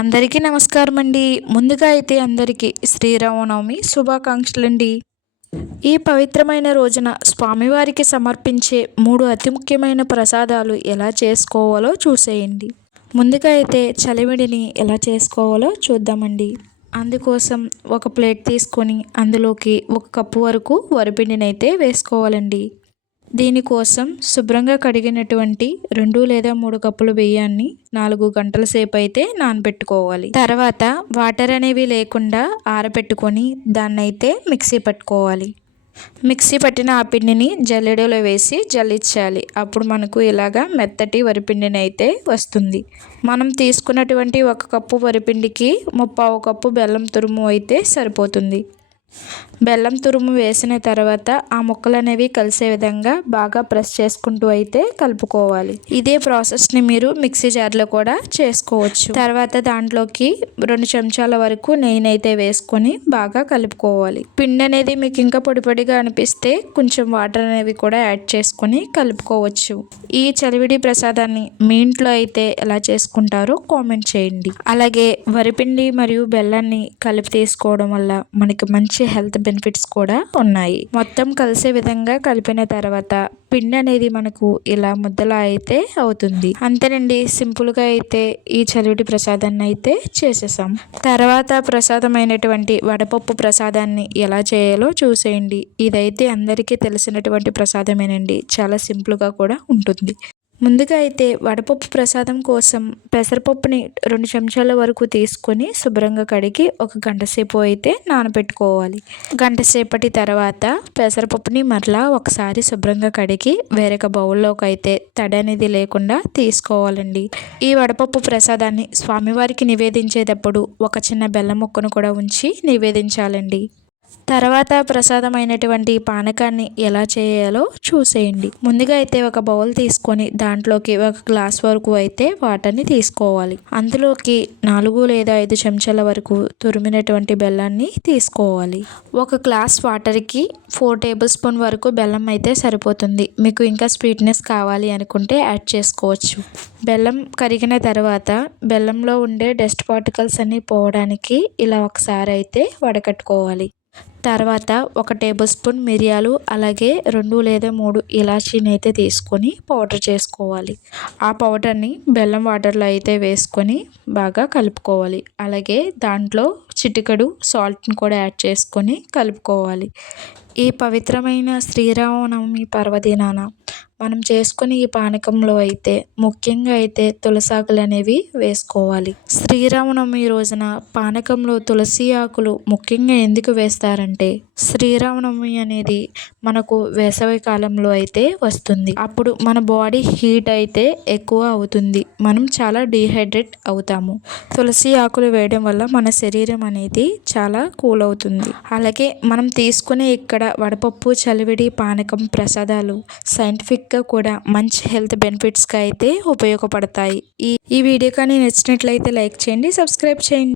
అందరికీ నమస్కారం అండి. ముందుగా అయితే అందరికీ శ్రీరామనవమి శుభాకాంక్షలండి. ఈ పవిత్రమైన రోజున స్వామివారికి సమర్పించే 3 అతి ముఖ్యమైన ప్రసాదాలు ఎలా చేసుకోవాలో చూసేయండి. ముందుగా అయితే చలివిడిని ఎలా చేసుకోవాలో చూద్దామండి. అందుకోసం ఒక ప్లేట్ తీసుకొని అందులోకి 1 కప్పు వరకు వరిపిండిని అయితే వేసుకోవాలండి. దీనికోసం శుభ్రంగా కడిగినటువంటి 2 లేదా 3 కప్పుల బియ్యాన్ని 4 గంటల సేపు అయితే నానబెట్టుకోవాలి. తర్వాత వాటర్ అనేవి లేకుండా ఆరబెట్టుకొని దాన్నైతే మిక్సీ పట్టుకోవాలి. మిక్సీ పట్టిన ఆ పిండిని జల్లెడలో వేసి జల్లించాలి. అప్పుడు మనకు ఇలాగా మెత్తటి వరిపిండిని అయితే వస్తుంది. మనం తీసుకున్నటువంటి 1 కప్పు వరిపిండికి 3/4 కప్పు బెల్లం తురుము అయితే సరిపోతుంది. బెల్లం తురుము వేసిన తర్వాత ఆ ముక్కలు అనేవి కలిసే విధంగా బాగా ప్రెస్ చేసుకుంటూ అయితే కలుపుకోవాలి. ఇదే ప్రాసెస్ని మీరు మిక్సీ జార్లో కూడా చేసుకోవచ్చు. తర్వాత దాంట్లోకి 2 చెంచాల వరకు నెయ్యిని అయితే వేసుకొని బాగా కలుపుకోవాలి. పిండి అనేది మీకు ఇంకా పొడిగా అనిపిస్తే కొంచెం వాటర్ అనేవి కూడా యాడ్ చేసుకొని కలుపుకోవచ్చు. ఈ చలివిడి ప్రసాదాన్ని మీ ఇంట్లో అయితే ఎలా చేసుకుంటారో కామెంట్ చేయండి. అలాగే వరిపిండి మరియు బెల్లాన్ని కలిపి తీసుకోవడం వల్ల మనకి మంచి హెల్త్ బెనిఫిట్స్ కూడా ఉన్నాయి. మొత్తం కలిసే విధంగా కలిపిన తర్వాత పిండి అనేది మనకు ఇలా ముద్దలా అయితే అవుతుంది. అంతేనండి, సింపుల్గా అయితే ఈ చలివిడి ప్రసాదాన్ని అయితే చేసేసాం. తర్వాత ప్రసాదమైనటువంటి వడపప్పు ప్రసాదాన్ని ఎలా చేయాలో చూసేయండి. ఇదైతే అందరికీ తెలిసినటువంటి ప్రసాదమేనండి. చాలా సింపుల్గా కూడా ఉంటుంది. ముందుగా అయితే వడపప్పు ప్రసాదం కోసం పెసరపప్పుని 2 చెంచాల వరకు తీసుకొని శుభ్రంగా కడిగి 1 గంట సేపు అయితే నానబెట్టుకోవాలి. గంట సేపటి తర్వాత పెసరపప్పుని మరలా ఒకసారి శుభ్రంగా కడిగి వేరొక బౌల్లోకి అయితే తడి అనేది లేకుండా తీసుకోవాలండి. ఈ వడపప్పు ప్రసాదాన్ని స్వామివారికి నివేదించేటప్పుడు ఒక చిన్న బెల్లం ముక్కను కూడా ఉంచి నివేదించాలండి. తర్వాత ప్రసాదమైనటువంటి పానకాన్ని ఎలా చేయాలో చూసేయండి. ముందుగా అయితే ఒక బౌల్ తీసుకొని దాంట్లోకి 1 గ్లాస్ వరకు అయితే వాటర్ని తీసుకోవాలి. అందులోకి 4 లేదా 5 చెంచాల వరకు తురిమినటువంటి బెల్లాన్ని తీసుకోవాలి. 1 గ్లాస్ వాటర్కి 4 టేబుల్ స్పూన్ వరకు బెల్లం అయితే సరిపోతుంది. మీకు ఇంకా స్వీట్నెస్ కావాలి అనుకుంటే యాడ్ చేసుకోవచ్చు. బెల్లం కరిగిన తర్వాత బెల్లంలో ఉండే డస్ట్ పార్టికల్స్ అన్నీ పోవడానికి ఇలా ఒకసారి అయితే వడకట్టుకోవాలి. తర్వాత 1 టేబుల్ స్పూన్ మిరియాలు అలాగే 2 లేదా 3 ఇలాచీని అయితే తీసుకొని పౌడర్ చేసుకోవాలి. ఆ పౌడర్ని బెల్లం వాటర్లో అయితే వేసుకొని బాగా కలుపుకోవాలి. అలాగే దాంట్లో చిటికెడు సాల్ట్ని కూడా యాడ్ చేసుకొని కలుపుకోవాలి. ఈ పవిత్రమైన శ్రీరామనవమి పర్వదినాన మనం చేసుకుని ఈ పానకంలో అయితే ముఖ్యంగా అయితే తులసాకులు అనేవి వేసుకోవాలి. శ్రీరామనవమి రోజున పానకంలో తులసి ఆకులు ముఖ్యంగా ఎందుకు వేస్తారంటే శ్రీరామనవమి అనేది మనకు వేసవి కాలంలో అయితే వస్తుంది. అప్పుడు మన బాడీ హీట్ అయితే ఎక్కువ అవుతుంది. మనం చాలా డీహైడ్రేట్ అవుతాము. తులసి ఆకులు వేయడం వల్ల మన శరీరం అనేది చాలా కూల్ అవుతుంది. అలాగే మనం తీసుకునే ఇక్కడ వడపప్పు చలివిడి పానకం ప్రసాదాలు సైంటిఫిక్గా కూడా మంచి హెల్త్ బెనిఫిట్స్గా అయితే ఉపయోగపడతాయి. ఈ వీడియో కానీ నచ్చినట్లయితే లైక్ చేయండి, సబ్స్క్రైబ్ చేయండి.